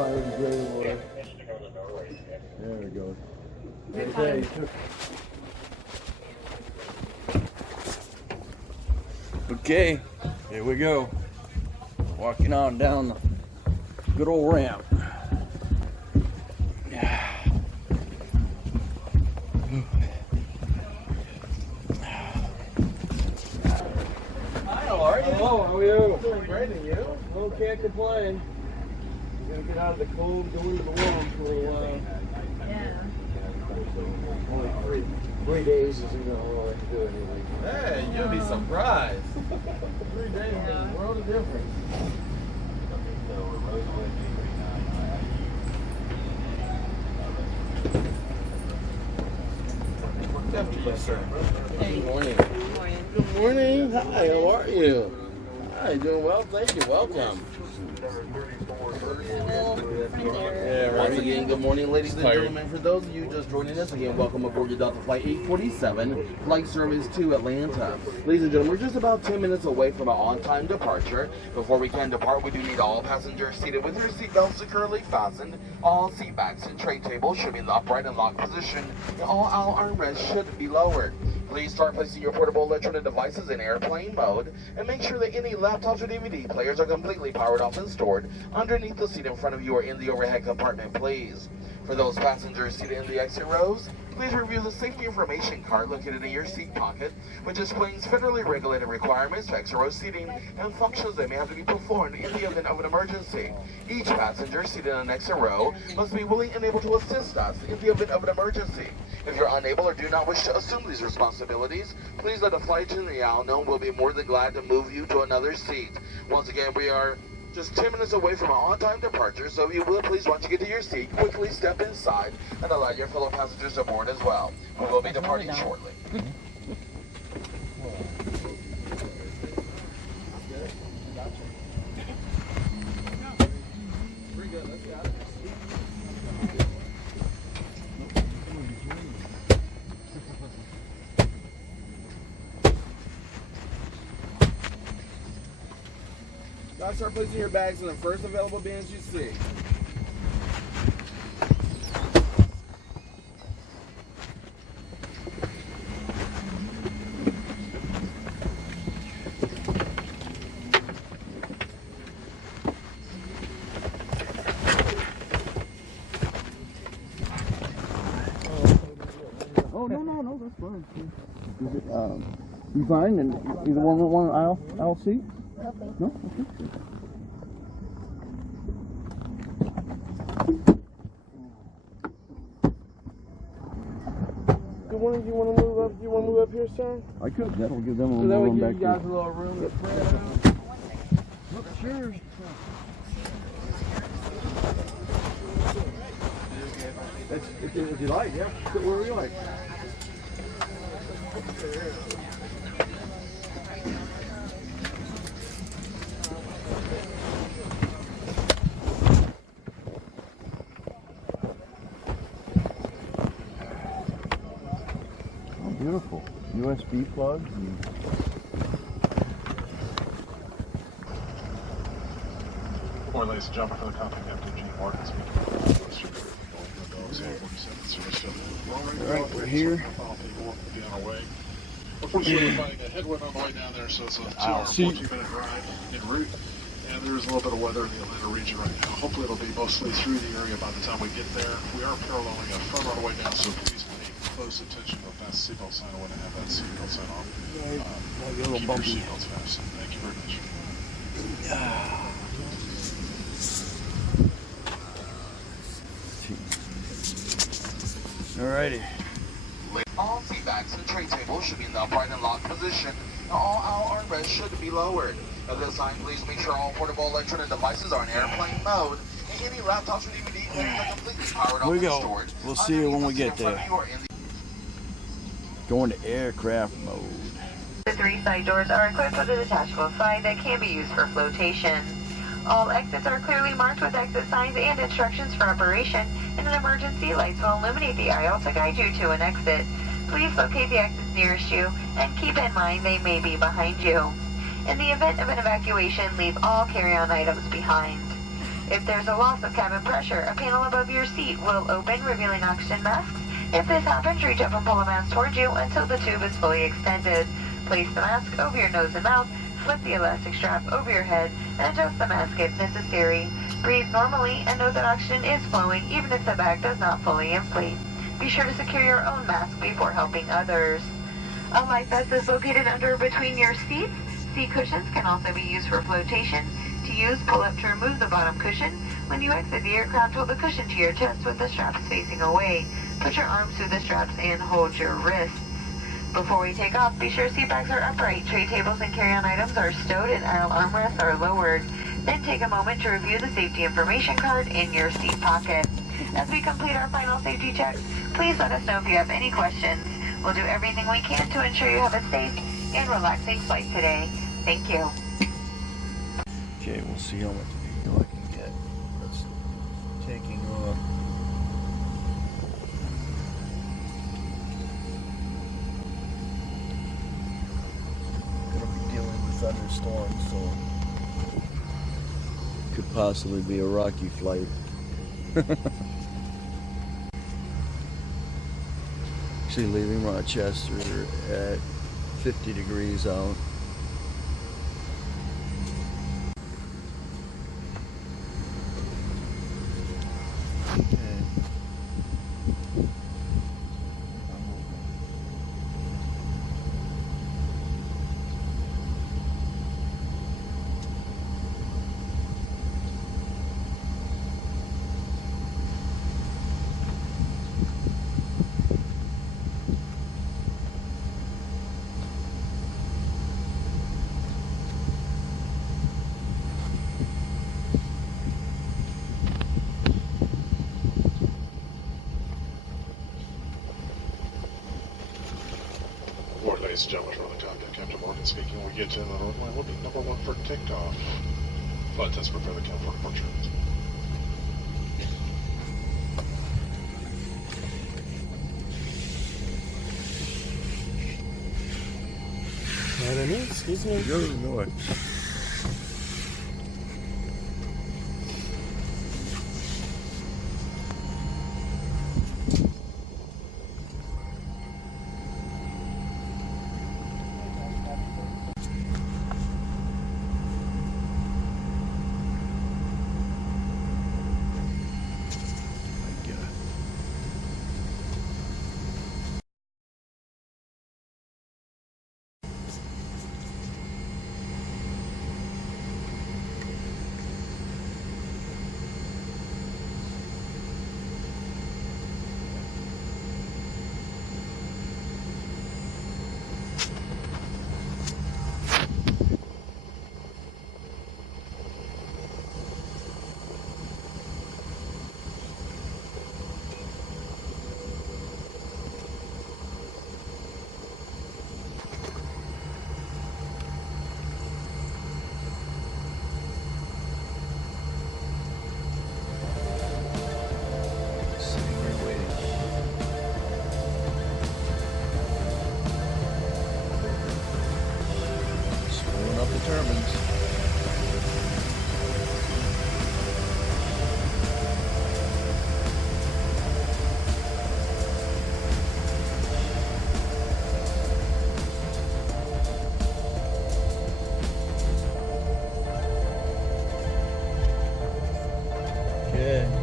fire the gray water. There we go. Okay. Okay, here we go. Walking on down the good old ramp. Hi, how are you? Hello, how are you? Doing great, and you? Oh, can't complain. Gonna get out of the cold, go into the warm for a little while. Yeah. Only three days isn't gonna really do anything. Hey, you'll be surprised. 3 days makes a world of difference. Definitely, sir. Good morning. Good morning. Good morning. Hi, how are you? Hi, doing well, thank you. Welcome. Yeah, Once again, good morning, ladies and gentlemen. For those of you just joining us, again, welcome aboard your Delta Flight 847, flight service to Atlanta. Ladies and gentlemen, we're just about 10 minutes away from our on-time departure. Before we can depart, we do need all passengers seated with their seatbelts securely fastened. All seat backs and tray tables should be in the upright and locked position, and all armrests should be lowered. Please start placing your portable electronic devices in airplane mode, and make sure that any laptops or DVD players are completely powered off and stored underneath the seat in front of you or in the overhead compartment, please. For those passengers seated in the exit rows, please review the safety information card located in your seat pocket, which explains federally regulated requirements for exit row seating and functions that may have to be performed in the event of an emergency. Each passenger seated in an exit row must be willing and able to assist us in the event of an emergency. If you're unable or do not wish to assume these responsibilities, please let a flight attendant know, and we'll be more than glad to move you to another seat. Once again, we are just 10 minutes away from our on-time departure, so if you will, please, once you get to your seat, quickly step inside and allow your fellow passengers aboard as well. We will be departing shortly. Now start placing your bags in the first available bins you see. Oh, no, that's fine. Is it, you fine? And either one aisle seat? Okay. No? Okay. You want to move up? You want to move up here, sir? I could. That'll give them a So that little would room give back you guys a there. little room to spread out. Look, cheers. If you like, yeah. Sit wherever you like. Oh, beautiful. USB plugs. Good morning, ladies and gentlemen. For the company, Captain Gene Martin speaking. All right, we're here. Unfortunately, we're finding a headwind on the way down there, so it's a 2-hour, 14-minute drive en route. And there is a little bit of weather in the Atlanta region right now. Hopefully, it'll be mostly through the area by the time we get there. We are paralleling a front on the way down, so please pay close attention to that seatbelt sign. I want to have that seatbelt sign on. Keep your seatbelts fastened. Thank you very much. Alrighty. All seat backs and tray tables should be in the upright and locked position, and all armrests should be lowered. At this time, please make sure all portable electronic devices are in airplane mode, and any laptops or DVD players are completely powered off Here we and go. stored. We'll see you when we get Underneath the seat in front there. of you or in the Going to aircraft mode. The 3 side doors are equipped with a detachable slide that can be used for flotation. All exits are clearly marked with exit signs and instructions for operation. In an emergency, lights will illuminate the aisle to guide you to an exit. Please locate the exits nearest you and keep in mind they may be behind you. In the event of an evacuation, leave all carry-on items behind. If there's a loss of cabin pressure, a panel above your seat will open, revealing oxygen masks. If this happens, reach up and pull the mask towards you until the tube is fully extended. Place the mask over your nose and mouth, slip the elastic strap over your head, and adjust the mask if necessary. Breathe normally and know that oxygen is flowing even if the bag does not fully inflate. Be sure to secure your own mask before helping others. A life vest is located under or between your seats. Seat cushions can also be used for flotation. To use, pull up to remove the bottom cushion. When you exit the aircraft, hold the cushion to your chest with the straps facing away. Put your arms through the straps and hold your wrists. Before we take off, be sure seat backs are upright, tray tables and carry-on items are stowed, and aisle armrests are lowered. Then take a moment to review the safety information card in your seat pocket. As we complete our final safety checks, please let us know if you have any questions. We'll do everything we can to ensure you have a safe and relaxing flight today. Thank you. Okay, we'll see how much video I can get. That's taking off. Gonna be dealing with thunderstorms, so could possibly be a rocky flight. Actually leaving Rochester at 50 degrees out. Ladies and gentlemen, from the cockpit, Captain Morgan speaking. We get to the runway, we'll be number 1 for takeoff. Flight test prepare the count for departure. Pardon me? Excuse me? Go to the north. Yeah.